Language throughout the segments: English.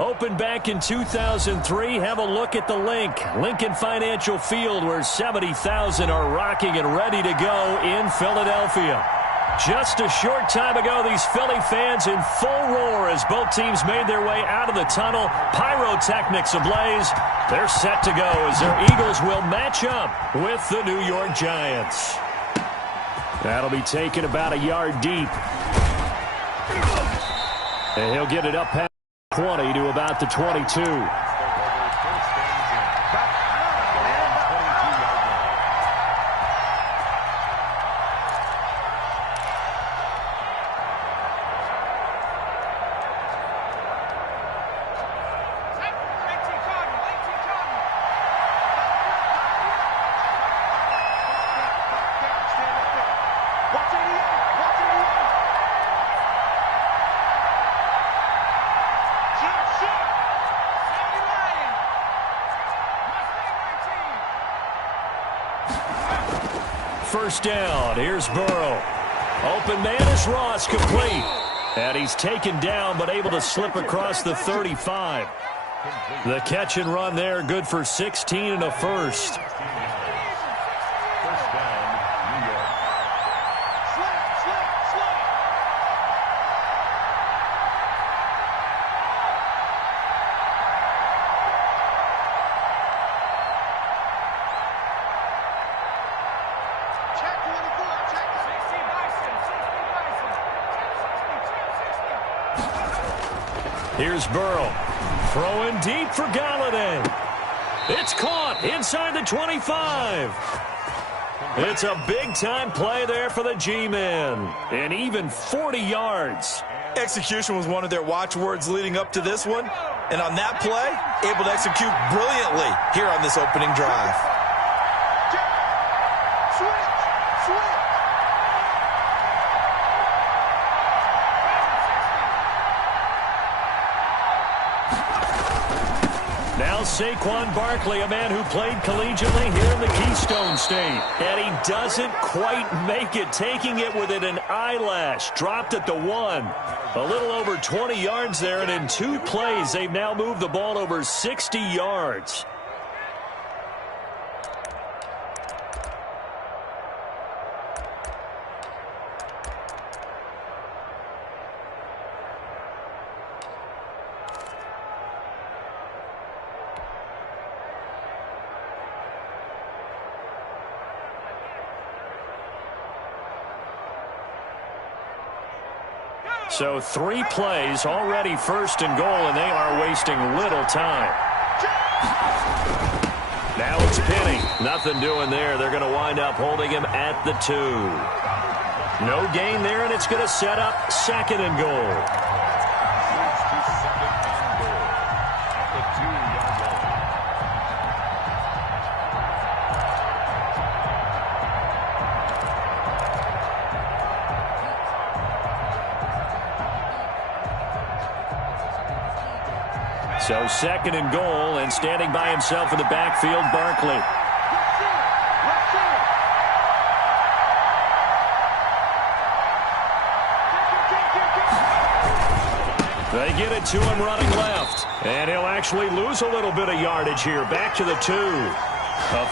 Opened back in 2003. Have a look at the link. Lincoln Financial Field, where 70,000 are rocking and ready to go in Philadelphia. Just a short time ago, these Philly fans in full roar as both teams made their way out of the tunnel. Pyrotechnics ablaze. They're set to go as their Eagles will match up with the New York Giants. That'll be taken about a yard deep. And he'll get it up past 20 to about the 22. First down. Here's Burrow. Open man is Ross, complete. And he's taken down but able to slip across the 35. The catch and run there, good for 16 and a first. Here's Burrow. Throwing deep for Galladay. It's caught inside the 25. It's a big-time play there for the G-Men. And even 40 yards. Execution was one of their watchwords leading up to this one. And on that play, able to execute brilliantly here on this opening drive. Now Saquon Barkley, a man who played collegiately here in the Keystone State. And he doesn't quite make it, taking it within an eyelash. Dropped at the 1. A little over 20 yards there, and in 2 plays, they've now moved the ball over 60 yards. So 3 plays, already first and goal, and they are wasting little time. Now it's Penny. Nothing doing there. They're going to wind up holding him at the 2. No gain there, and it's going to set up second and goal. So second and goal, and standing by himself in the backfield, Barkley. They get it to him running left. And he'll actually lose a little bit of yardage here. Back to the 2.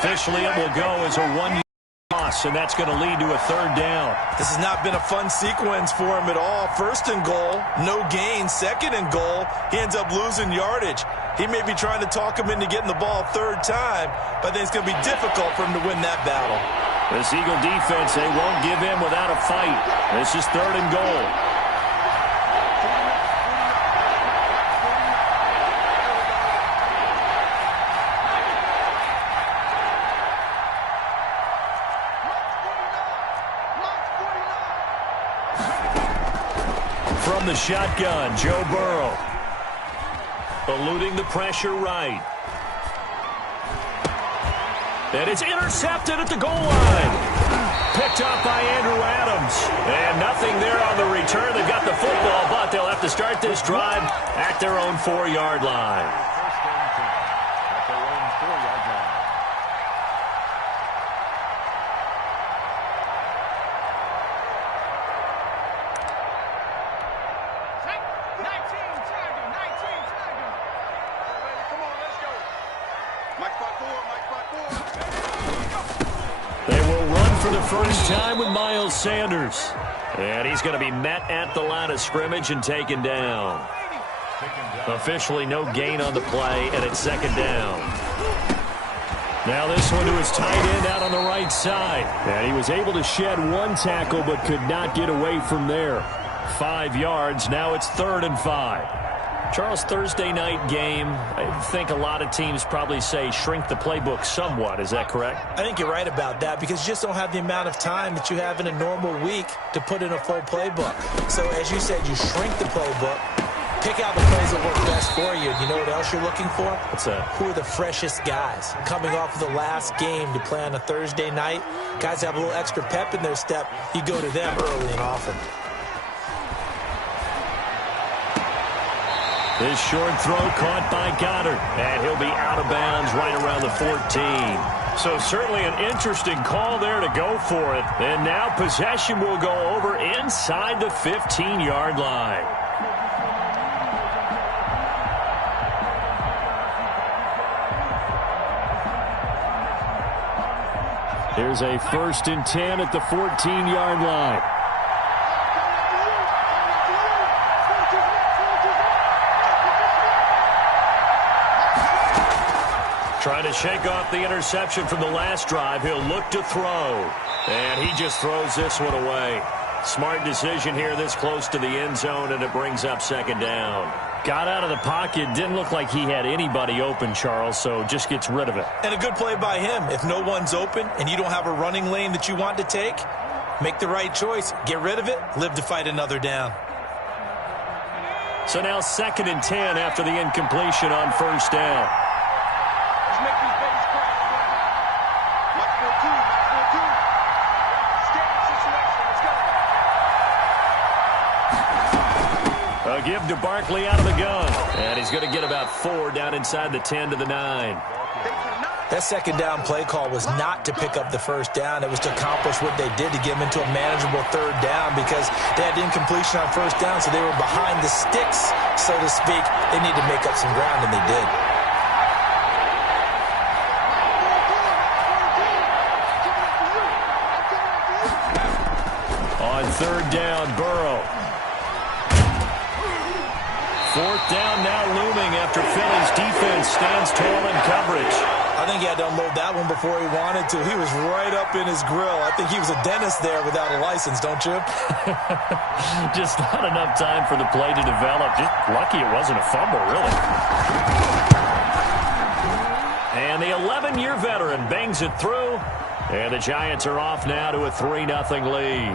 Officially, it will go as a 1-yard loss, and that's going to lead to a 3rd down. This has not been a fun sequence for him at all. First and goal, no gain. Second and goal, he ends up losing yardage. He may be trying to talk him into getting the ball 3rd time, but I think it's going to be difficult for him to win that battle. This Eagle defense, they won't give in without a fight. This is 3rd and goal. From the shotgun, Joe Burrow. Eluding the pressure right. And it's intercepted at the goal line. Picked up by Andrew Adams. And nothing there on the return. They've got the football, but they'll have to start this drive at their own 4-yard line. the first time with Miles Sanders. And he's going to be met at the line of scrimmage and taken down. Officially no gain on the play, and it's second down. Now this one to his tight end out on the right side. And he was able to shed one tackle but could not get away from there. 5 yards. Now it's 3rd and 5. Charles, Thursday night game, I think a lot of teams probably say shrink the playbook somewhat. Is that correct? I think you're right about that because you just don't have the amount of time that you have in a normal week to put in a full playbook. So as you said, you shrink the playbook. Pick out the plays that work best for you. You know what else you're looking for? What's that? Who are the freshest guys? Coming off of the last game to play on a Thursday night, guys have a little extra pep in their step. You go to them early and often. This short throw caught by Goddard. And he'll be out of bounds right around the 14. So certainly an interesting call there to go for it. And now possession will go over inside the 15-yard line. Here's a 1st and 10 at the 14-yard line. Trying to shake off the interception from the last drive. He'll look to throw. And he just throws this one away. Smart decision here this close to the end zone, and it brings up second down. Got out of the pocket. Didn't look like he had anybody open, Charles, so just gets rid of it. And a good play by him. If no one's open and you don't have a running lane that you want to take, make the right choice. Get rid of it. Live to fight another down. So now 2nd and 10 after the incompletion on 1st down. A give to Barkley out of the gun. And he's going to get about 4 down inside the 10 to the 9. That second down play call was not to pick up the first down. It was to accomplish what they did to get them into a manageable 3rd down because they had incompletion on 1st down, so they were behind the sticks, so to speak. They needed to make up some ground, and they did. On 3rd down, Burrow. 4th down now looming after Philly's defense stands tall in coverage. I think he had to unload that one before he wanted to. He was right up in his grill. I think he was a dentist there without a license, don't you? Just not enough time for the play to develop. Just lucky it wasn't a fumble, really. And the 11-year veteran bangs it through. And the Giants are off now to a 3-0 lead.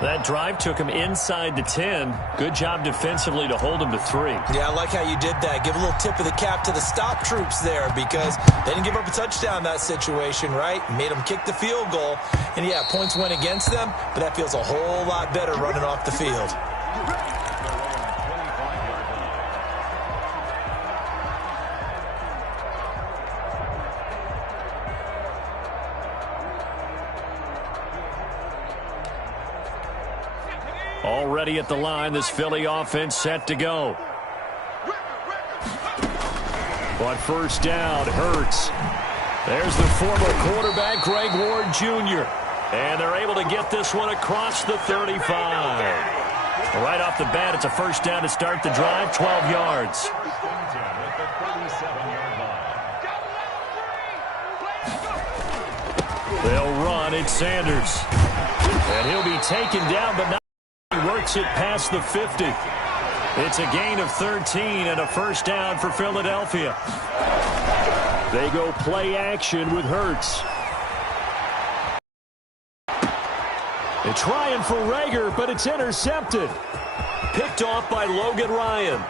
That drive took him inside the 10. Good job defensively to hold him to 3. Yeah, I like how you did that. Give a little tip of the cap to the stop troops there because they didn't give up a touchdown in that situation, right? Made them kick the field goal. And, yeah, points went against them, but that feels a whole lot better running off the field. Already at the line, this Philly offense set to go. But 1st down, Hurts. There's the former quarterback, Greg Ward Jr. And they're able to get this one across the 35. Right off the bat, it's a 1st down to start the drive, 12 yards. They'll run, it's Sanders. And he'll be taken down, but not. He works it past the 50. It's a gain of 13 and a 1st down for Philadelphia. They go play action with Hurts. They're trying for Rager, but it's intercepted. Picked off by Logan Ryan.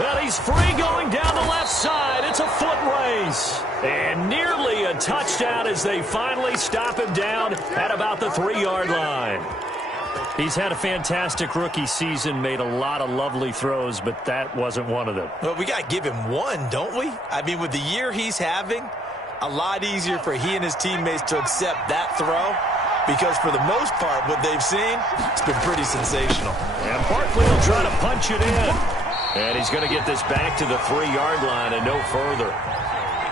And he's free going down the left side. It's a foot race. And nearly a touchdown as they finally stop him down at about the 3-yard line. He's had a fantastic rookie season, made a lot of lovely throws, but that wasn't one of them. Well, we got to give him one, don't we? I mean, with the year he's having, a lot easier for he and his teammates to accept that throw because for the most part, what they've seen, it's been pretty sensational. And Barkley will try to punch it in. And he's going to get this back to the 3-yard line and no further.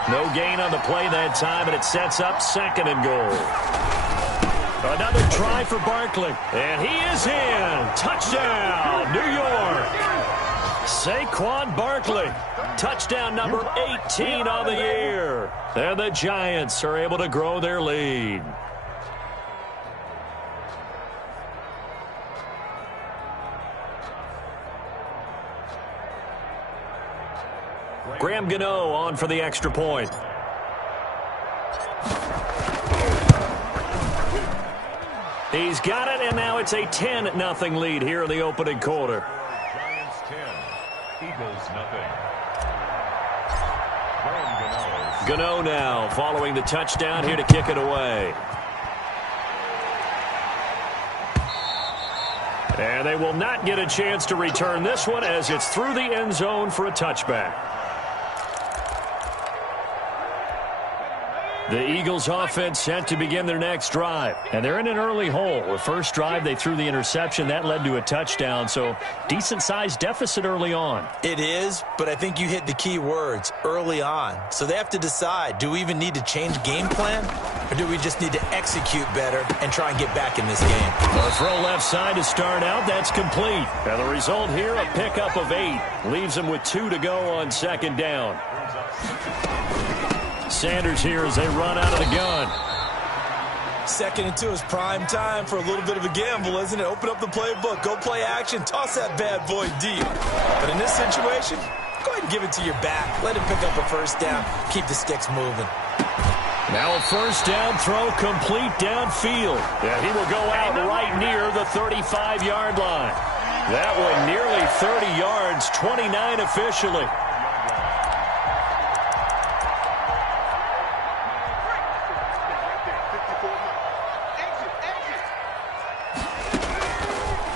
No gain on the play that time, and it sets up 2nd and goal. Another try for Barkley. And he is in. Touchdown, New York. Saquon Barkley. Touchdown number 18 on the year. And the Giants are able to grow their lead. Graham Gano on for the extra point. He's got it, and now it's a 10-0 lead here in the opening quarter. Giants 10, Eagles nothing. Gano now following the touchdown here to kick it away. And they will not get a chance to return this one as it's through the end zone for a touchback. The Eagles offense set to begin their next drive. And they're in an early hole. The first drive, they threw the interception. That led to a touchdown. So decent-sized deficit early on. It is, but I think you hit the key words, early on. So they have to decide, do we even need to change game plan? Or do we just need to execute better and try and get back in this game? A throw left side to start out. That's complete. And the result here, a pickup of 8. Leaves them with 2 to go on second down. Sanders here as they run out of the gun. 2nd and 2 is prime time for a little bit of a gamble, isn't it? Open up the playbook, go play action, toss that bad boy deep. But in this situation, go ahead and give it to your back. Let him pick up a first down. Keep the sticks moving. Now a first down throw complete downfield. And he will go out right near the 35-yard line. That one nearly 30 yards, 29 officially.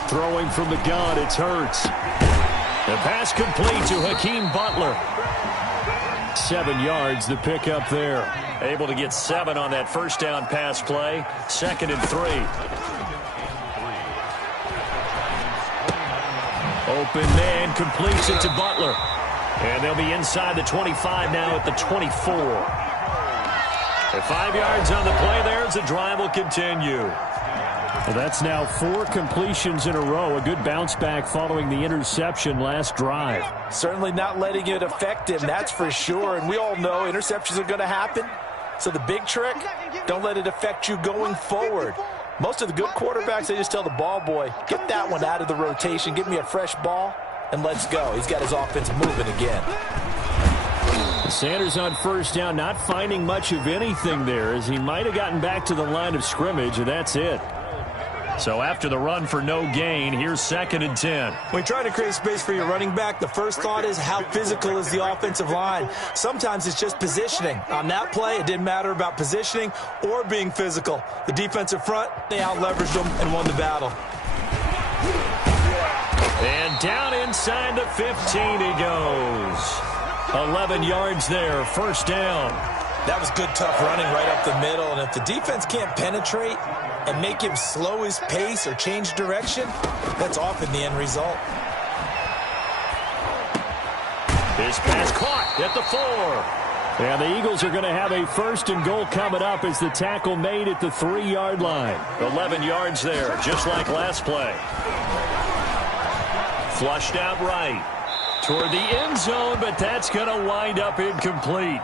Throwing from the gun, it's Hurts. The pass complete to Hakeem Butler. 7 yards, the pickup there. Able to get 7 on that first down pass play. 2nd and 3. Open man completes it to Butler. And they'll be inside the 25 now at the 24. And 5 yards on the play there as the drive will continue. Well, that's now 4 completions in a row. A good bounce back following the interception last drive. Certainly not letting it affect him, that's for sure. And we all know interceptions are going to happen. So the big trick, don't let it affect you going forward. Most of the good quarterbacks, they just tell the ball boy, get that one out of the rotation, give me a fresh ball, and let's go. He's got his offense moving again. Sanders on first down, not finding much of anything there as he might have gotten back to the line of scrimmage, and that's it. So after the run for no gain, here's 2nd and 10. When you try to create space for your running back, the first thought is how physical is the offensive line. Sometimes it's just positioning. On that play, it didn't matter about positioning or being physical. The defensive front, they out-leveraged them and won the battle. And down inside the 15 he goes. 11 yards there, first down. That was good, tough running right up the middle. And if the defense can't penetrate and make him slow his pace or change direction, that's often the end result. His pass caught at the 4. And the Eagles are going to have a 1st and goal coming up as the tackle made at the 3-yard line. 11 yards there, just like last play. Flushed out right toward the end zone, but that's going to wind up incomplete.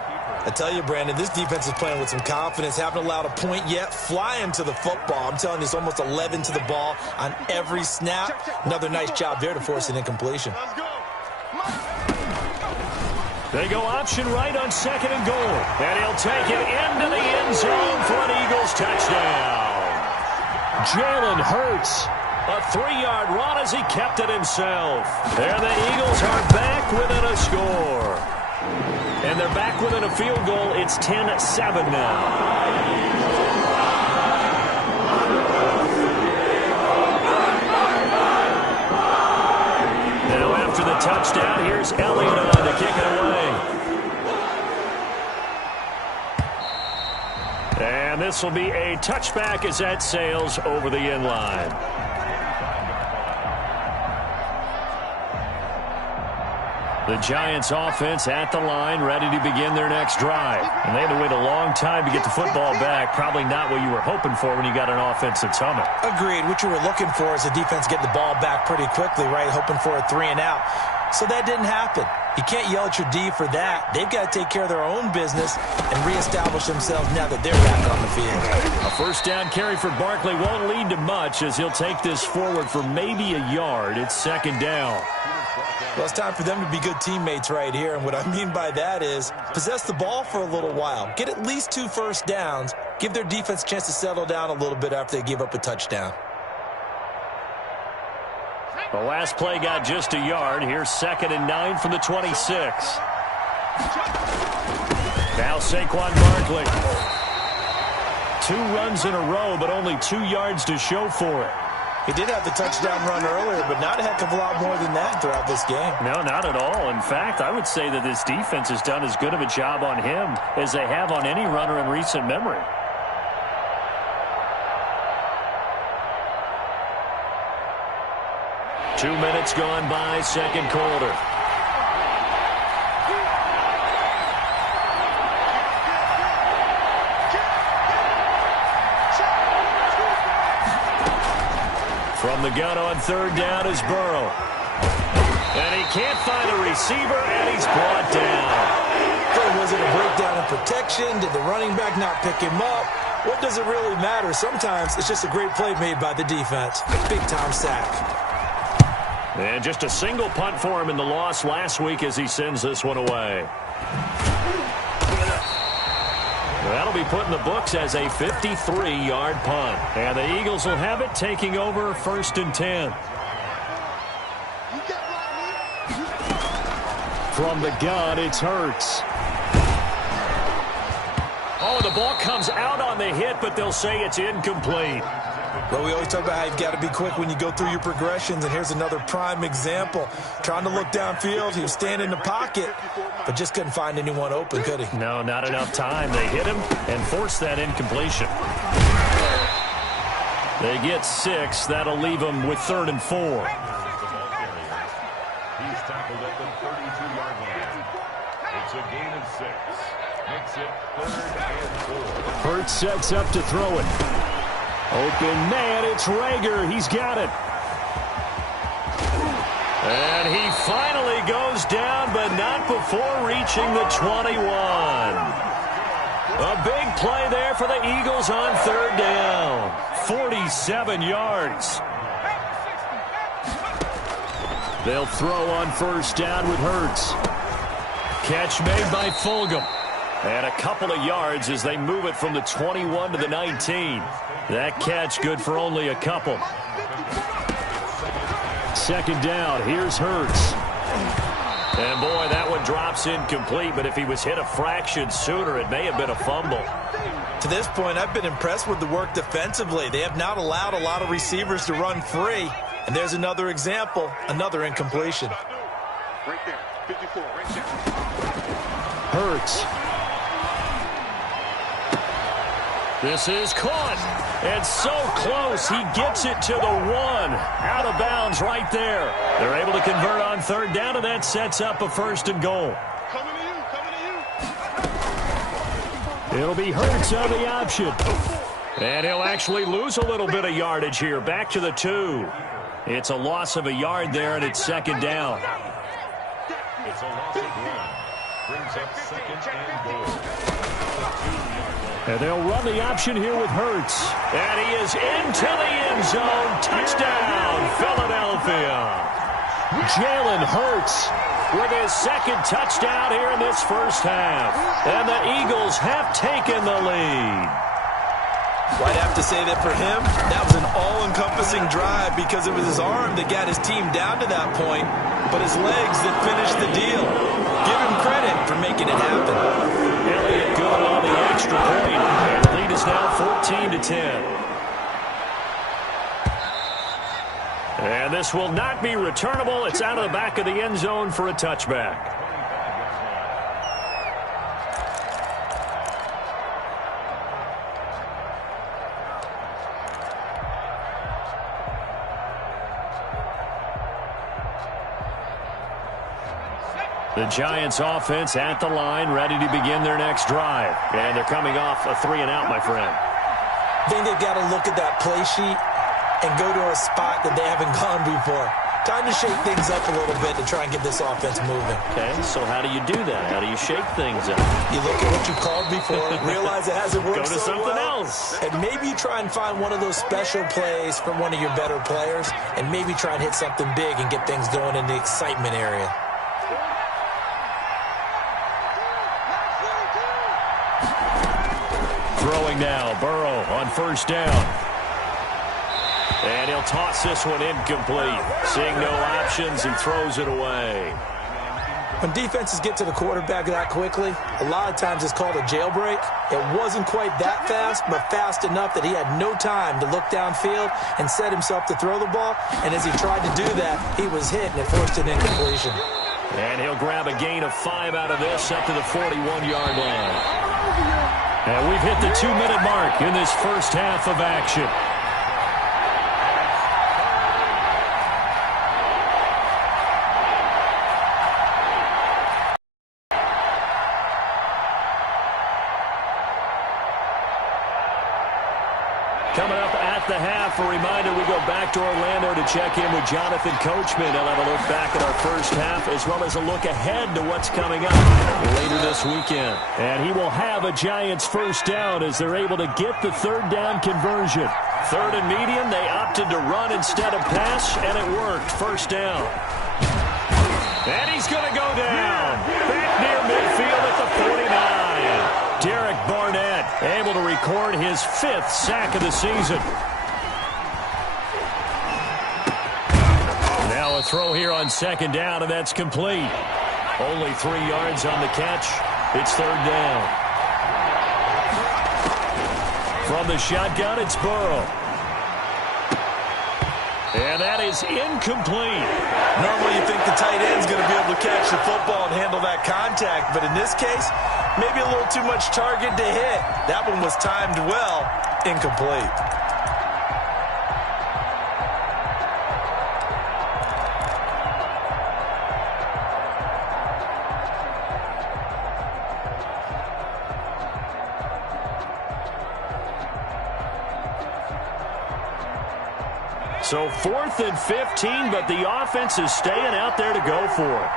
I tell you, Brandon, this defense is playing with some confidence. Haven't allowed a point yet. Flying to the football. I'm telling you, it's almost 11 to the ball on every snap. Another nice job there to force an incompletion. They go option right on 2nd and goal. And he'll take it into the end zone for an Eagles touchdown. Jalen Hurts. A 3-yard run as he kept it himself. There the Eagles are back within a score. And they're back within a field goal. It's 10-7 now. Now after the touchdown, here's Elliott on to kick it away. And this will be a touchback as that sails over the end line. 9 The Giants offense at the line, ready to begin their next drive. And they had to wait a long time to get the football back. Probably not what you were hoping for when you got an offense that's humming. Agreed. What you were looking for is the defense getting the ball back pretty quickly, right? Hoping for a 3-and-out. So that didn't happen. You can't yell at your D for that. They've got to take care of their own business and reestablish themselves now that they're back on the field. A first down carry for Barkley won't lead to much as he'll take this forward for maybe a yard. It's second down. Well, it's time for them to be good teammates right here. And what I mean by that is possess the ball for a little while. Get at least 2 first downs. Give their defense a chance to settle down a little bit after they give up a touchdown. The last play got just a yard. Here's 2nd and 9 from the 26. Now Saquon Barkley. 2 runs in a row, but only 2 yards to show for it. He did have the touchdown run earlier, but not a heck of a lot more than that throughout this game. No, not at all. In fact, I would say that this defense has done as good of a job on him as they have on any runner in recent memory. Two minutes gone by, second quarter. From the gun on third down is Burrow. And he can't find a receiver, and he's brought down. Was it a breakdown in protection? Did the running back not pick him up? What does it really matter? Sometimes it's just a great play made by the defense. Big-time sack. And just a single punt for him in the loss last week as he sends this one away. That'll be put in the books as a 53-yard punt. And the Eagles will have it, taking over 1st and 10. From the gun, it's Hurts. Oh, the ball comes out on the hit, but they'll say it's incomplete. Well, we always talk about how you've got to be quick when you go through your progressions, and here's another prime example. Trying to look downfield, he was standing in the pocket, but just couldn't find anyone open, could he? No, not enough time. They hit him and forced that incompletion. They get 6. That'll leave them with 3rd and 4. He's tackled at the 32-yard line. It's a gain of 6. Makes it 3rd and 4. Hurts sets up to throw it. Open man, it's Rager. He's got it. And he finally goes down, but not before reaching the 21. A big play there for the Eagles on 3rd down. 47 yards. They'll throw on 1st down with Hurts. Catch made by Fulgham. And a couple of yards as they move it from the 21 to the 19. That catch good for only a couple. 2nd down. Here's Hurts. And, boy, that one drops incomplete. But if he was hit a fraction sooner, it may have been a fumble. To this point, I've been impressed with the work defensively. They have not allowed a lot of receivers to run free. And there's another example, another incompletion. Right there, 54, right there. Hurts. This is caught. And so close, he gets it to the 1. Out of bounds right there. They're able to convert on 3rd down, and that sets up a 1st and goal. Coming to you, coming to you. It'll be Hurts on the option. And he'll actually lose a little bit of yardage here. Back to the 2. It's a loss of a yard there, and it's 2nd down. It's a loss of 1. Brings up 2nd and goal. And they'll run the option here with Hurts. And he is into the end zone. Touchdown, Philadelphia. Jalen Hurts with his 2nd touchdown here in this first half. And the Eagles have taken the lead. Well, I'd have to say that for him, that was an all-encompassing drive because it was his arm that got his team down to that point, but his legs that finished the deal. Give him credit for making it happen. Elliott good on the extra point. And the lead is now 14-10. And this will not be returnable. It's out of the back of the end zone for a touchback. The Giants offense at the line, ready to begin their next drive. And they're coming off a 3-and-out, my friend. I think they've got to look at that play sheet and go to a spot that they haven't gone before. Time to shake things up a little bit to try and get this offense moving. Okay, so how do you do that? How do you shake things up? You look at what you called before, realize it hasn't worked Go to so something well, else. and maybe you try and find one of those special plays from one of your better players, and maybe try and hit something big and get things going in the excitement area. Throwing now, Burrow on first down. And he'll toss this one incomplete. Seeing no options and throws it away. When defenses get to the quarterback that quickly, a lot of times it's called a jailbreak. It wasn't quite that fast, but fast enough that he had no time to look downfield and set himself to throw the ball. And as he tried to do that, he was hit and it forced an incompletion. And he'll grab a gain of 5 out of this up to the 41-yard line. And we've hit the 2-minute mark in this first half of action. Coming up at the half, a reminder, we go back to Orlando to check in with Jonathan Coachman. He'll have a look back at our first half as well as a look ahead to what's coming up later this weekend. And he will have a Giants first down as they're able to get the third down conversion. Third and medium, they opted to run instead of pass, and it worked. First down. And he's going to go down. Back near midfield at the 49. Derek Barnett able to record his 5th sack of the season. Now a throw here on second down, and that's complete. Only 3 yards on the catch. It's third down. From the shotgun, it's Burrow. And that is incomplete. Normally you think the tight end's going to be able to catch the football and handle that contact, but in this case, maybe a little too much target to hit. That one was timed well, incomplete. So 4th and 15, but the offense is staying out there to go for it.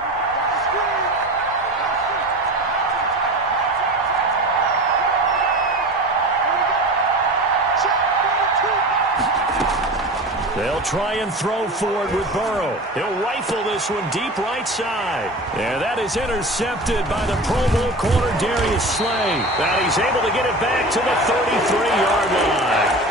They'll try and throw for it with Burrow. He'll rifle this one deep right side. And that is intercepted by the Pro Bowl corner Darius Slay. And he's able to get it back to the 33-yard line.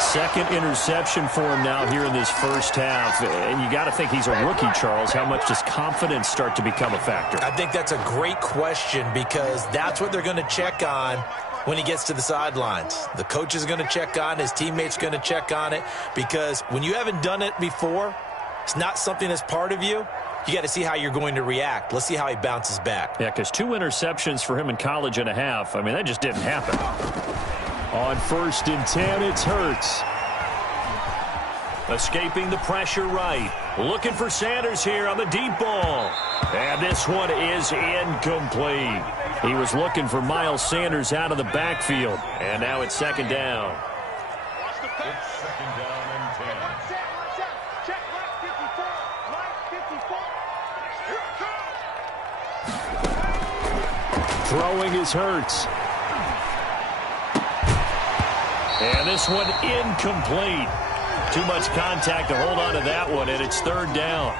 Second interception for him now here in this first half. And you got to think he's a rookie, Charles. How much does confidence start to become a factor? I think that's a great question because that's what they're going to check on when he gets to the sidelines. The coach is going to check on, his teammates going to check on it, because when you haven't done it before, it's not something that's part of you. You got to see how you're going to react. Let's see how he bounces back. Yeah, because 2 interceptions for him in college and a half. I mean, that just didn't happen. On 1st and 10, it's Hurts. Escaping the pressure right. Looking for Sanders here on the deep ball. And this one is incomplete. He was looking for Miles Sanders out of the backfield. And now it's second down. It's second down and 10. Check line 54. Line 54. Throwing is Hurts. And this one incomplete. Too much contact to hold on to that one, and it's third down.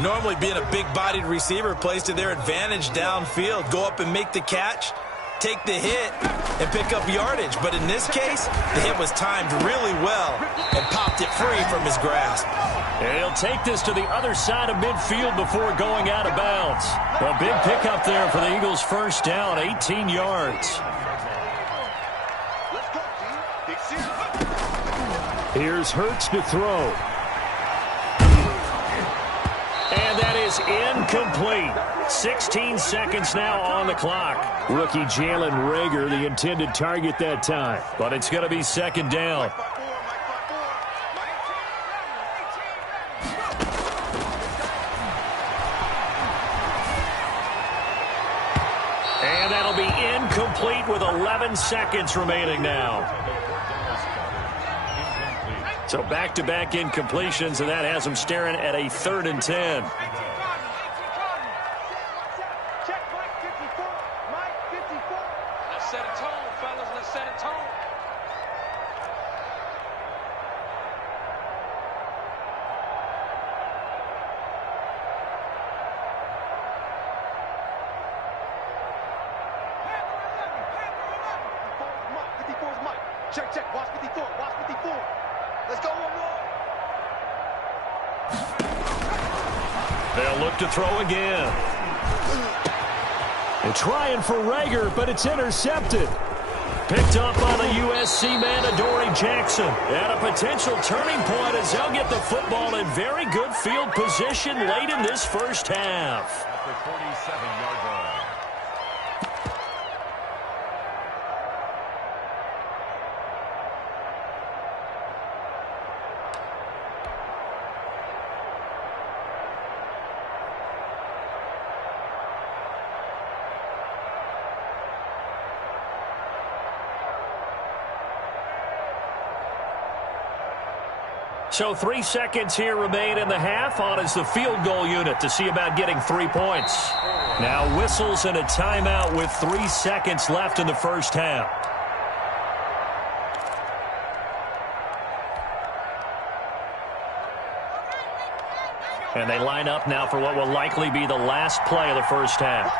Normally being a big-bodied receiver plays to their advantage downfield. Go up and make the catch, take the hit, and pick up yardage. But in this case, the hit was timed really well and popped it free from his grasp. And he'll take this to the other side of midfield before going out of bounds. A big pickup there for the Eagles' first down, 18 yards. Here's Hurts to throw. And that is incomplete. 16 seconds now on the clock. Rookie Jalen Reagor, the intended target that time. But it's going to be second down. complete with 11 seconds remaining now. So back-to-back incompletions, and that has them staring at a 3rd and 10. Check Mike 54. Mike 54. Let's set a tone, fellas. Let's set a tone. Check, check. Watch 54. Watch 54. Let's go one more. They'll look to throw again. They're trying for Rager, but it's intercepted. Picked up by the USC man, Adoree Jackson. At a potential turning point as they'll get the football in very good field position late in this first half. At the 47-yard line. So 3 seconds here remain in the half. On is the field goal unit to see about getting 3 points. Now whistles and a timeout with 3 seconds left in the first half. And they line up now for what will likely be the last play of the first half.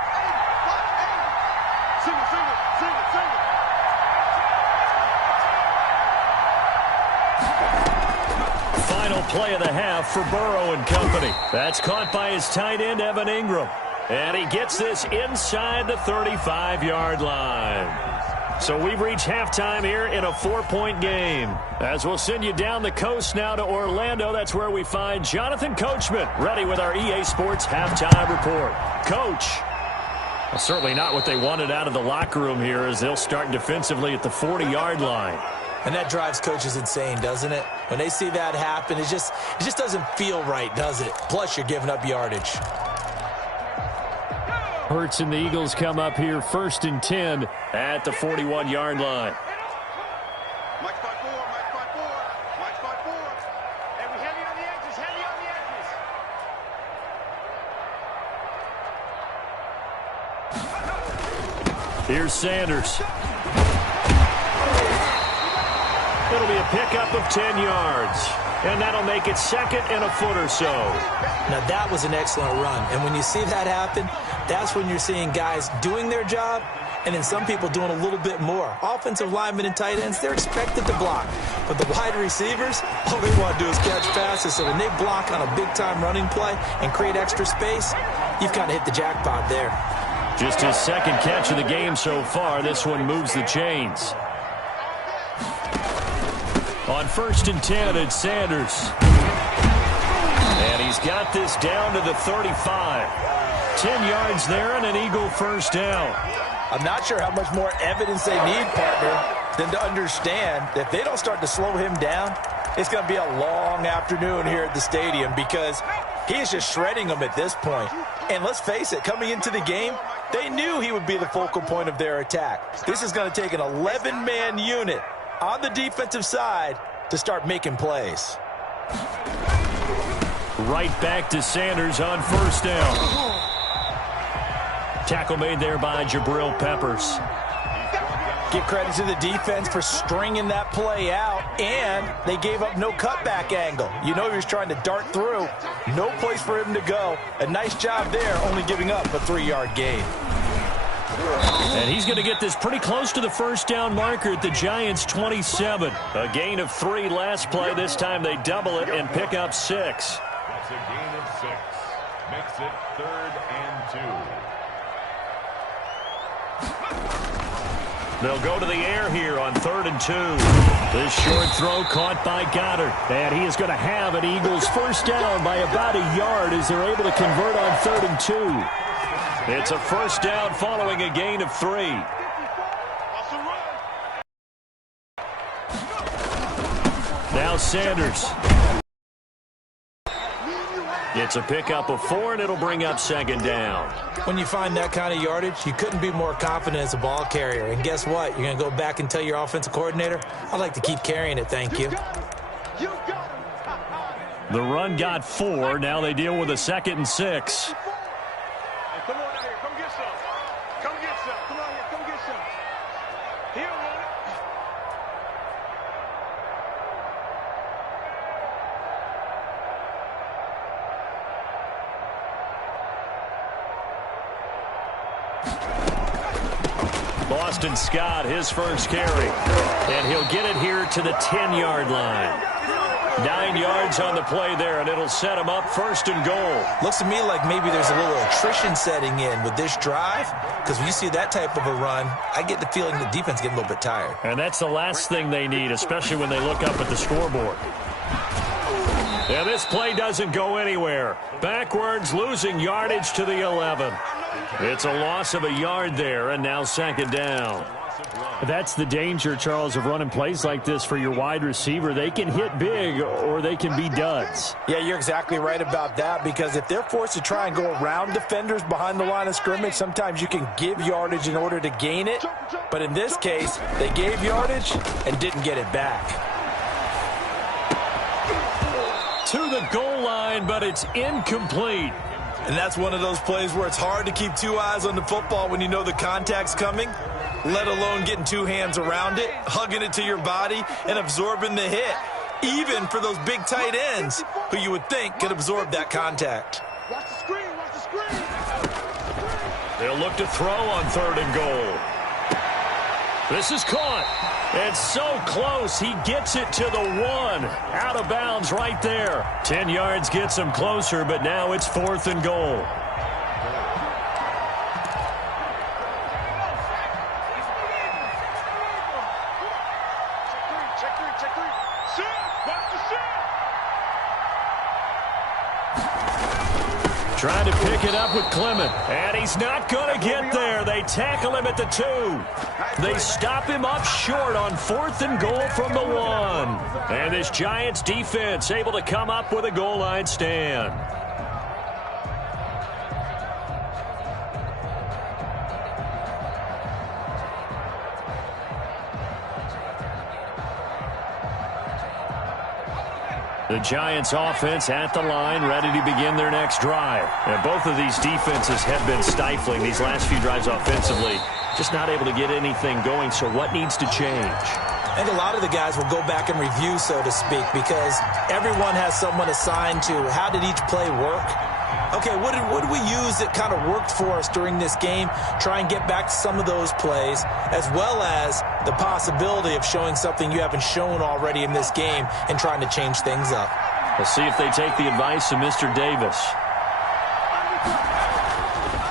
Single, single, single, single. Final play of the half for Burrow and company. That's caught by his tight end, Evan Ingram. And he gets this inside the 35-yard line. So we've reached halftime here in a 4-point game. As we'll send you down the coast now to Orlando, that's where we find Jonathan Coachman, ready with our EA Sports halftime report. Coach. Well, certainly not what they wanted out of the locker room here as they'll start defensively at the 40-yard line. And that drives coaches insane, doesn't it? When they see that happen, it just doesn't feel right, does it? Plus, you're giving up yardage. Hurts and the Eagles come up here 1st and 10 at the 41-yard line. Mike 5-4, Mike 5-4, Mike 5-4. Hey, we heavy on the edges, heavy on the edges. Here's Sanders. It'll be a pickup of 10 yards. And that'll make it 2nd and a foot or so. Now, that was an excellent run. And when you see that happen, that's when you're seeing guys doing their job and then some people doing a little bit more. Offensive linemen and tight ends, they're expected to block. But the wide receivers, all they want to do is catch passes. So when they block on a big-time running play and create extra space, you've kind of hit the jackpot there. Just his 2nd catch of the game so far. This one moves the chains. On 1st and 10, it's Sanders. And he's got this down to the 35. 10 yards there and an Eagle first down. I'm not sure how much more evidence they need, partner, than to understand that if they don't start to slow him down, it's going to be a long afternoon here at the stadium because he's just shredding them at this point. And let's face it, coming into the game, they knew he would be the focal point of their attack. This is going to take an 11-man unit on the defensive side to start making plays. Right back to Sanders on 1st down. Tackle made there by Jabril Peppers. Give credit to the defense for stringing that play out, and they gave up no cutback angle. You know he was trying to dart through. No place for him to go. A nice job there, only giving up a 3-yard gain. And he's going to get this pretty close to the first down marker at the Giants' 27. A gain of 3 last play. This time they double it and pick up 6. That's a gain of 6. Makes it 3rd and 2. They'll go to the air here on 3rd and 2. This short throw caught by Goddard. And he is going to have an Eagles first down by about a yard as they're able to convert on 3rd and 2. It's a first down following a gain of 3. Now Sanders. It's a pickup of 4, and it'll bring up second down. When you find that kind of yardage, you couldn't be more confident as a ball carrier. And guess what? You're going to go back and tell your offensive coordinator, I'd like to keep carrying it, thank you. The run got 4. Now they deal with a 2nd and 6. Hey, come on out here. Come get some. Come get some. Come on here. Come get some. He don't want it. Boston Scott, his first carry. And he'll get it here to the 10-yard line. 9 yards on the play there, and it'll set him up 1st and goal. Looks to me like maybe there's a little attrition setting in with this drive, because when you see that type of a run, I get the feeling the defense getting a little bit tired. And that's the last thing they need, especially when they look up at the scoreboard. And this play doesn't go anywhere. Backwards, losing yardage to the 11. It's a loss of a yard there, and now 2nd down. That's the danger, Charles, of running plays like this for your wide receiver. They can hit big or they can be duds. Yeah, you're exactly right about that, because if they're forced to try and go around defenders behind the line of scrimmage, sometimes you can give yardage in order to gain it. But in this case, they gave yardage and didn't get it back. To the goal line, but it's incomplete. And that's one of those plays where it's hard to keep 2 eyes on the football when you know the contact's coming, let alone getting 2 hands around it, hugging it to your body, and absorbing the hit, even for those big tight ends who you would think could absorb that contact. Watch the screen. Watch the screen. They'll look to throw on 3rd and goal. This is caught. And so close, he gets it to the 1. Out of bounds right there. 10 yards gets him closer, but now it's 4th and goal. Check three. Sit. Watch the sit. Trying to pick it up with Clement. And he's not going to get there. They tackle him at the 2. They stop him up short on 4th and goal from the 1. And this Giants defense able to come up with a goal line stand. The Giants offense at the line, ready to begin their next drive. And both of these defenses have been stifling these last few drives offensively. Just not able to get anything going, so what needs to change? I think a lot of the guys will go back and review, so to speak, because everyone has someone assigned to how did each play work. Okay, what did we use that kind of worked for us during this game? Try and get back to some of those plays, as well as the possibility of showing something you haven't shown already in this game and trying to change things up. We'll see if they take the advice of Mr. Davis.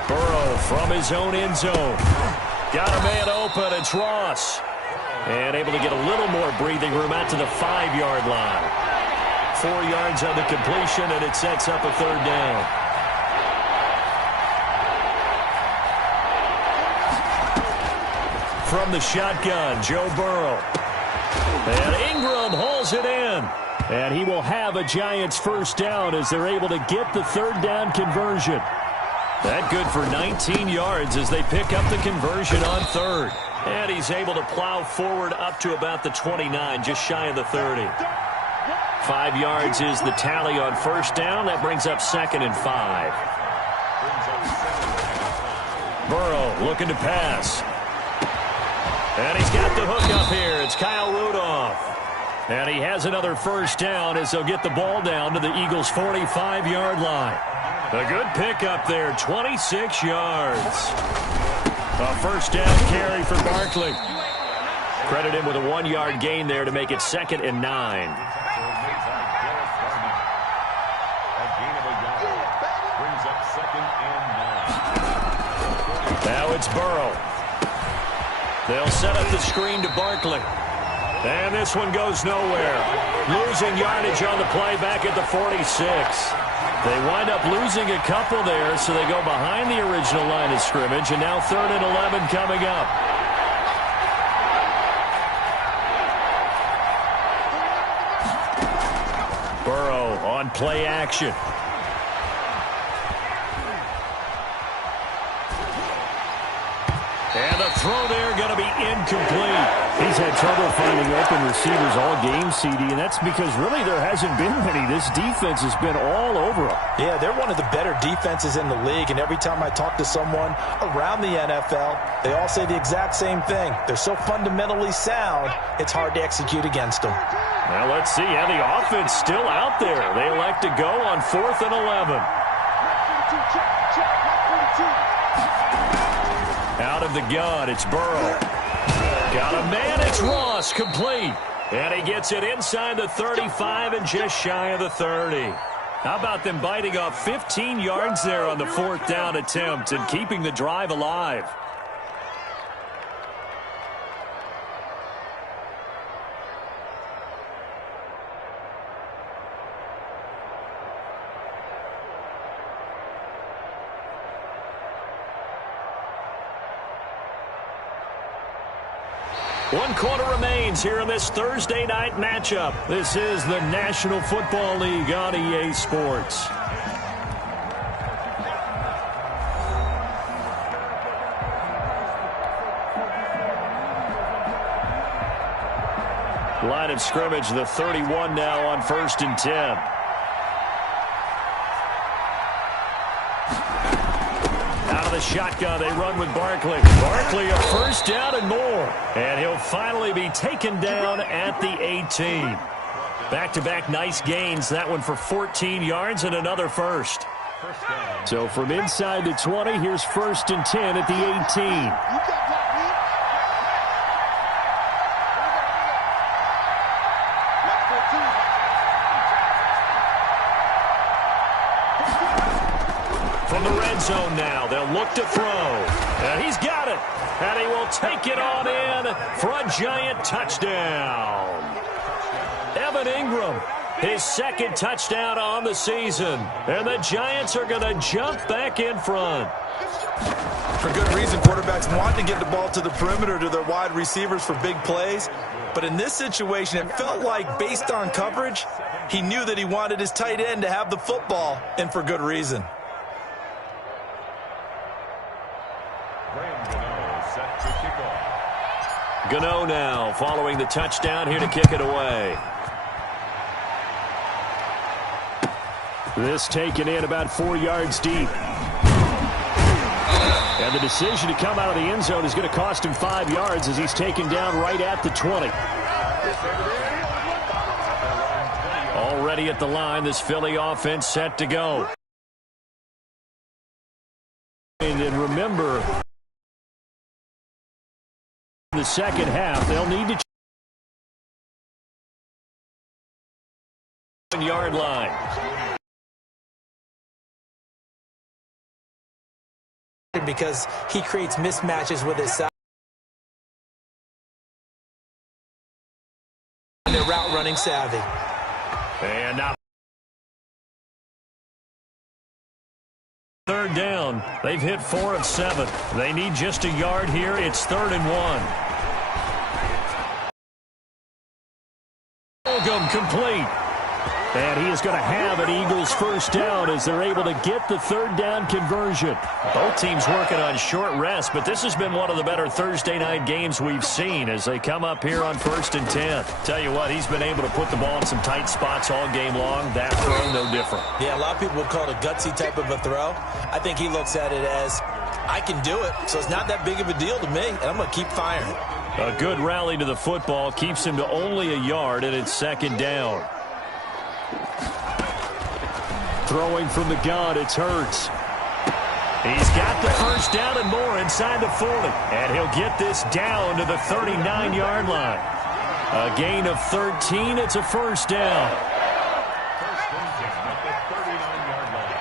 Burrow from his own end zone. Got a man open. It's Ross. And able to get a little more breathing room out to the 5-yard line. 4 yards on the completion, and it sets up a 3rd down. From the shotgun, Joe Burrow. And Ingram hauls it in. And he will have a Giants 1st down as they're able to get the 3rd down conversion. That good for 19 yards as they pick up the conversion on 3rd. And he's able to plow forward up to about the 29, just shy of the 30. 5 yards is the tally on 1st down. That brings up 2nd and 5. Burrow looking to pass. And he's got the hook up here. It's Kyle Rudolph. And he has another 1st down as they'll get the ball down to the Eagles' 45-yard line. A good pickup there, 26 yards. A 1st down carry for Barkley. Credit him with a 1-yard gain there to make it 2nd and 9. Now it's Burrow. They'll set up the screen to Barkley. And this one goes nowhere. Losing yardage on the play back at the 46. They wind up losing a couple there, so they go behind the original line of scrimmage, and now 3rd and 11 coming up. Burrow on play action. throw there going to be incomplete. He's had trouble finding open receivers all game, CD, and that's because really there hasn't been many. This defense has been all over them. Yeah, they're one of the better defenses in the league, and every time I talk to someone around the NFL, they all say the exact same thing. They're so fundamentally sound, it's hard to execute against them. Well, let's see. Yeah, the offense still out there. They elect to go on 4th and 11. Out of the gun, it's Burrow. Got a man, it's Ross, complete. And he gets it inside the 35 and just shy of the 30. How about them biting off 15 yards there on the 4th down attempt and keeping the drive alive? One quarter remains here in this Thursday night matchup. This is the National Football League on EA Sports. Line of scrimmage, the 31 now on 1st and 10. The shotgun, they run with Barkley. Barkley, a first down and more. And he'll finally be taken down at the 18. Back-to-back nice gains. That one for 14 yards and another first. So from inside the 20, here's 1st and 10 at the 18. From the red zone now, they'll look to throw. And he's got it. And he will take it on in for a giant touchdown. Evan Ingram, his 2nd touchdown on the season. And the Giants are going to jump back in front. For good reason, quarterbacks want to get the ball to the perimeter to their wide receivers for big plays. But in this situation, it felt like based on coverage, he knew that he wanted his tight end to have the football, and for good reason. Gano now following the touchdown here to kick it away. This taken in about 4 yards deep. And the decision to come out of the end zone is going to cost him 5 yards as he's taken down right at the 20. Already at the line, this Philly offense set to go. And remember, in the second half, they'll need to yard line. Because he creates mismatches with his side. And they're route running savvy. And now 3rd down. They've hit 4 of 7. They need just a yard here. It's 3rd and 1. Fulgham complete. And he is going to have an Eagles first down as they're able to get the 3rd down conversion. Both teams working on short rest, but this has been one of the better Thursday night games we've seen as they come up here on 1st and 10. Tell you what, he's been able to put the ball in some tight spots all game long. That throw, no different. Yeah, a lot of people would call it a gutsy type of a throw. I think he looks at it as, I can do it, so it's not that big of a deal to me, and I'm going to keep firing. A good rally to the football keeps him to only a yard, and it's 2nd down. Throwing from the gun, it's Hurts. He's got the first down and more inside the 40. And he'll get this down to the 39-yard line. A gain of 13. It's a first down. First and 10 at the 39-yard line.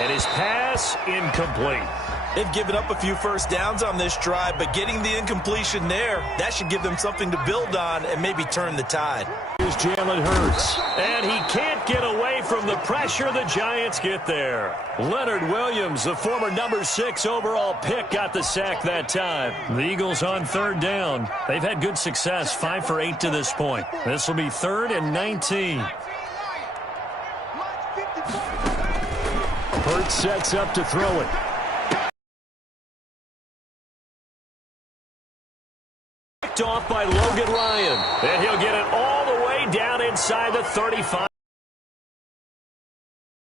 And his pass incomplete. They've given up a few first downs on this drive, but getting the incompletion there, that should give them something to build on and maybe turn the tide. Here's Jalen Hurts. And he can't get away from the pressure. The Giants get there. Leonard Williams, the former number 6 overall pick, got the sack that time. The Eagles on 3rd down. They've had good success, 5 for 8 to this point. This will be 3rd and 19. Hurts sets up to throw it. Picked off by Logan Ryan. And he'll get it all the way down inside the 35.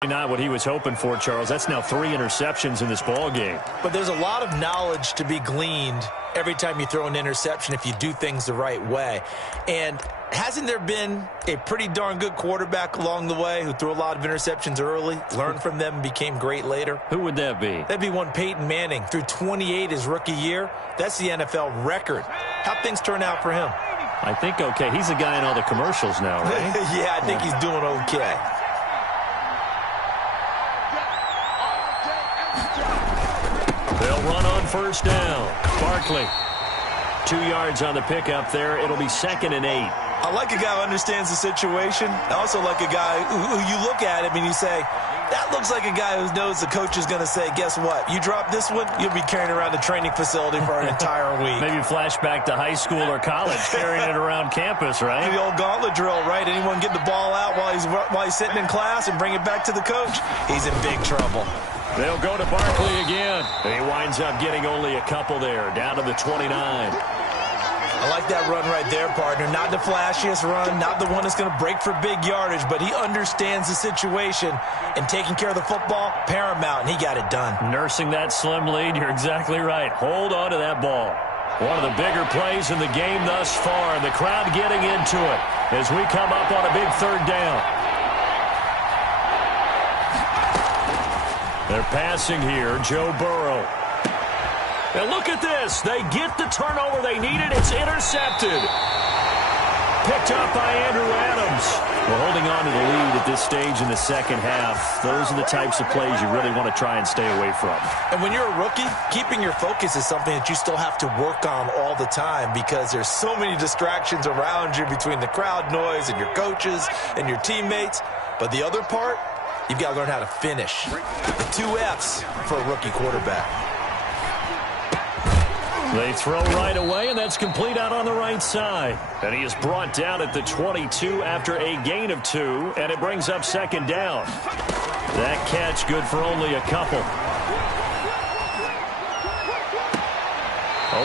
Not what he was hoping for, Charles. That's now 3 interceptions in this ball game. But there's a lot of knowledge to be gleaned every time you throw an interception if you do things the right way. And hasn't there been a pretty darn good quarterback along the way who threw a lot of interceptions early, learned from them, and became great later? Who would that be? That'd be one Peyton Manning. Threw 28 his rookie year. That's the NFL record. How'd things turn out for him? I think okay. He's the guy in all the commercials now, right? Yeah, I think he's doing okay. They'll run on first down. Barkley, 2 yards on the pickup there. It'll be 2nd and 8. I like a guy who understands the situation. I also like a guy who you look at him and you say, that looks like a guy who knows the coach is going to say, guess what? You drop this one, you'll be carrying around the training facility for an entire week. Maybe flashback to high school or college, carrying it around campus, right? The old gauntlet drill, right? Anyone get the ball out while he's sitting in class and bring it back to the coach? He's in big trouble. They'll go to Barkley again. He winds up getting only a couple there, down to the 29. I like that run right there, partner. Not the flashiest run, not the one that's going to break for big yardage, but he understands the situation, and taking care of the football, paramount, and he got it done. Nursing that slim lead, you're exactly right. Hold on to that ball. One of the bigger plays in the game thus far, and the crowd getting into it as we come up on a big 3rd down. They're passing here, Joe Burrow. And look at this. They get the turnover they needed. It's intercepted. Picked up by Andrew Adams. We're holding on to the lead at this stage in the second half. Those are the types of plays you really want to try and stay away from. And when you're a rookie, keeping your focus is something that you still have to work on all the time because there's so many distractions around you between the crowd noise and your coaches and your teammates. But the other part, you've got to learn how to finish. The 2 F's for a rookie quarterback. They throw right away, and that's complete out on the right side. And he is brought down at the 22 after a gain of 2, and it brings up 2nd down. That catch good for only a couple.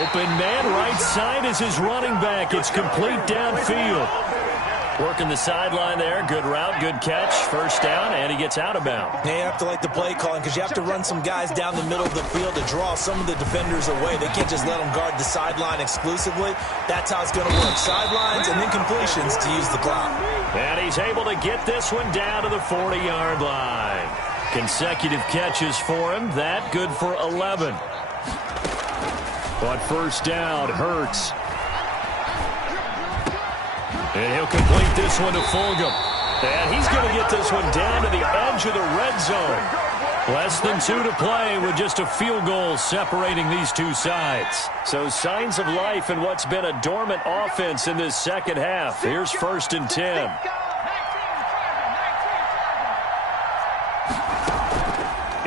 Open man, right side is his running back. It's complete downfield. Working the sideline there. Good route, good catch. First down, and he gets out of bounds. Yeah, you have to like the play calling because you have to run some guys down the middle of the field to draw some of the defenders away. They can't just let them guard the sideline exclusively. That's how it's going to work. Sidelines and then completions to use the clock. And he's able to get this one down to the 40-yard line. Consecutive catches for him. That good for 11. On first down, Hurts. And he'll complete this one to Fulgham. And he's going to get this one down to the edge of the red zone. Less than 2 to play with just a field goal separating these two sides. So signs of life in what's been a dormant offense in this second half. Here's 1st and 10.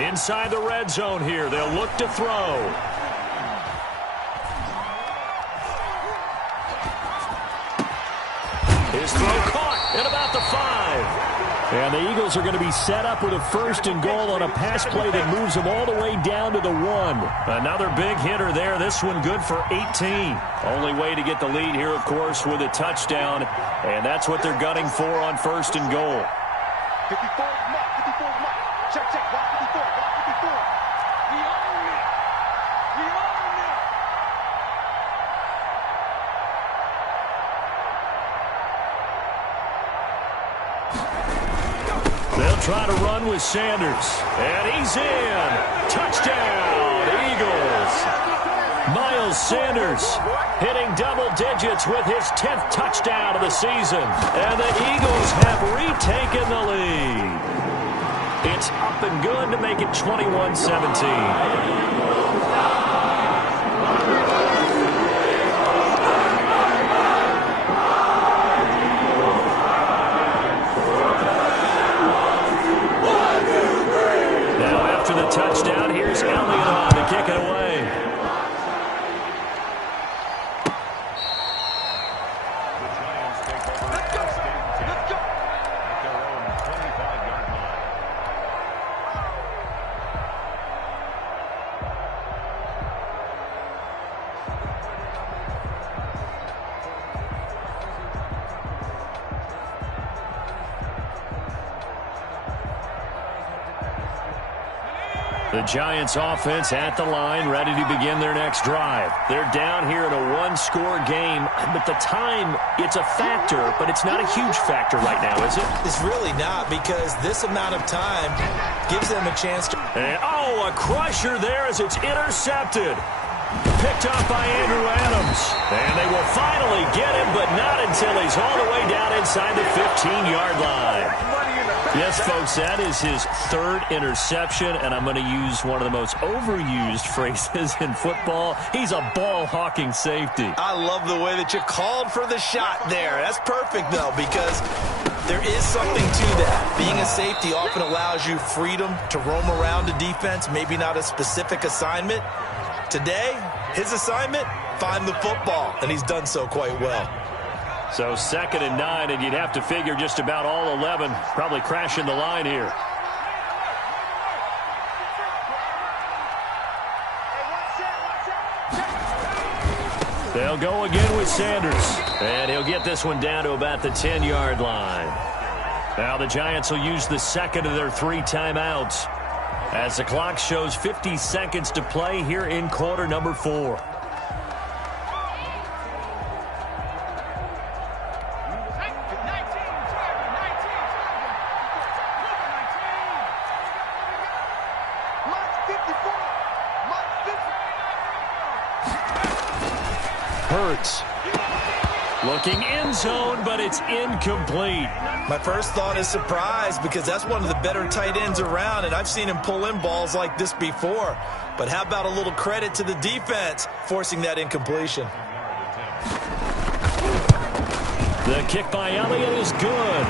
Inside the red zone here. They'll look to throw. His throw caught at about the 5. And the Eagles are going to be set up with a 1st and goal on a pass play that moves them all the way down to the 1. Another big hitter there. This one good for 18. Only way to get the lead here, of course, with a touchdown. And that's what they're gunning for on 1st and goal. 54 mark, 54 mark. Check, block 54, block 54. We own it. We own it. They'll try to run with Sanders. And he's in. Touchdown, Eagles. Miles Sanders hitting double digits with his 10th touchdown of the season. And the Eagles have retaken the lead. It's up and good to make it 21-17. The touchdown. Here's Elliott on to kick it away. The Giants take over first and 10 at their own 25-yard line. The Giants offense at the line, ready to begin their next drive. They're down here in a one-score game, but the time, it's a factor, but it's not a huge factor right now, is it? It's really not, because this amount of time gives them a chance to... And, a crusher there as it's intercepted. Picked up by Andrew Adams. And they will finally get him, but not until he's all the way down inside the 15-yard line. Yes, folks, that is his third interception, and I'm going to use one of the most overused phrases in football. He's a ball-hawking safety. I love the way that you called for the shot there. That's perfect, though, because there is something to that. Being a safety often allows you freedom to roam around a defense, maybe not a specific assignment. Today, his assignment, find the football, and he's done so quite well. So 2nd and 9, and you'd have to figure just about all 11 probably crashing the line here. They'll go again with Sanders, and he'll get this one down to about the 10-yard line. Now the Giants will use the second of their 3 timeouts as the clock shows 50 seconds to play here in quarter number 4. Hurts. Looking end zone, but it's incomplete. My first thought is surprise, because that's one of the better tight ends around, and I've seen him pull in balls like this before. But how about a little credit to the defense forcing that incompletion? The kick by Elliott is good.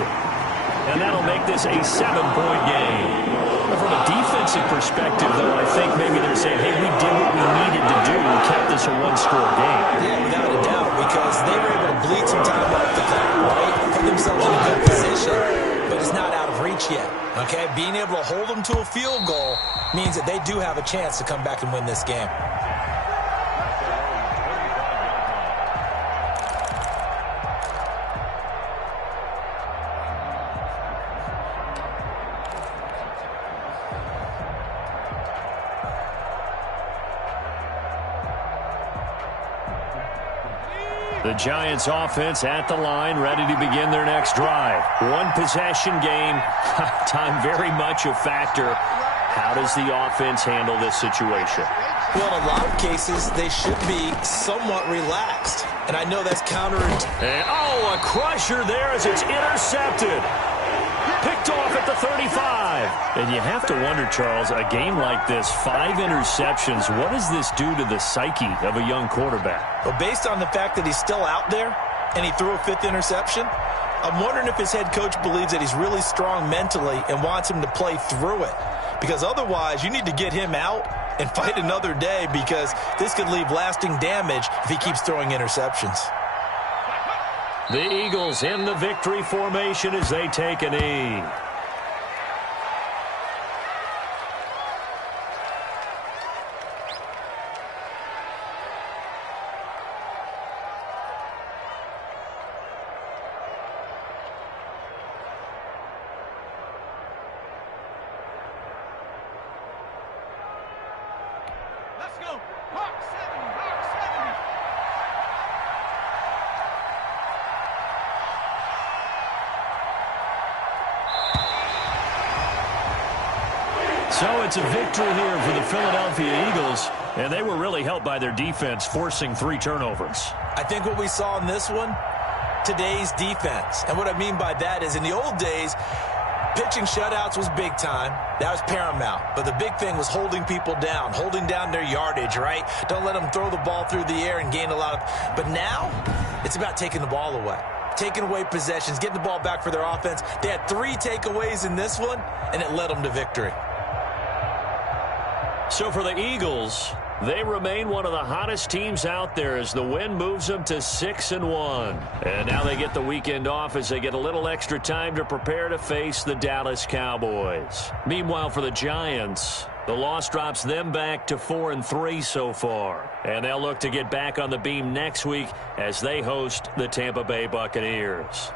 And that'll make this a 7-point game. From a defensive perspective, though, I think maybe they're saying, hey, we did what we needed to do. We kept this a one-score game. Yeah, without a doubt, because they were able to bleed some time off the clock, right? Put themselves in a good position, but it's not out of reach yet, okay? Being able to hold them to a field goal means that they do have a chance to come back and win this game. The Giants offense at the line, ready to begin their next drive. One possession game, time very much a factor. How does the offense handle this situation? Well, in a lot of cases, they should be somewhat relaxed. And I know that's counterintuitive. And, a crusher there as it's intercepted. Picked off at the 35. And you have to wonder, Charles, a game like this, 5 interceptions, what does this do to the psyche of a young quarterback? Well, based on the fact that he's still out there and he threw a 5th interception, I'm wondering if his head coach believes that he's really strong mentally and wants him to play through it. Because otherwise, you need to get him out and fight another day, because this could leave lasting damage if he keeps throwing interceptions. The Eagles in the victory formation as they take a knee. Let's go. Hawk 70, Hawk 70. So it's a victory here for the Philadelphia Eagles, and they were really helped by their defense, forcing 3 turnovers. I think what we saw in this one, today's defense. And what I mean by that is, in the old days, pitching shutouts was big time. That was paramount. But the big thing was holding people down, holding down their yardage, right? Don't let them throw the ball through the air and gain a lot of... But now, it's about taking the ball away. Taking away possessions, getting the ball back for their offense. They had 3 takeaways in this one, and it led them to victory. So for the Eagles, they remain one of the hottest teams out there as the win moves them to 6-1. And now they get the weekend off as they get a little extra time to prepare to face the Dallas Cowboys. Meanwhile, for the Giants, the loss drops them back to 4-3 so far. And they'll look to get back on the beam next week as they host the Tampa Bay Buccaneers.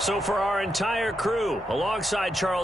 So for our entire crew, alongside Charles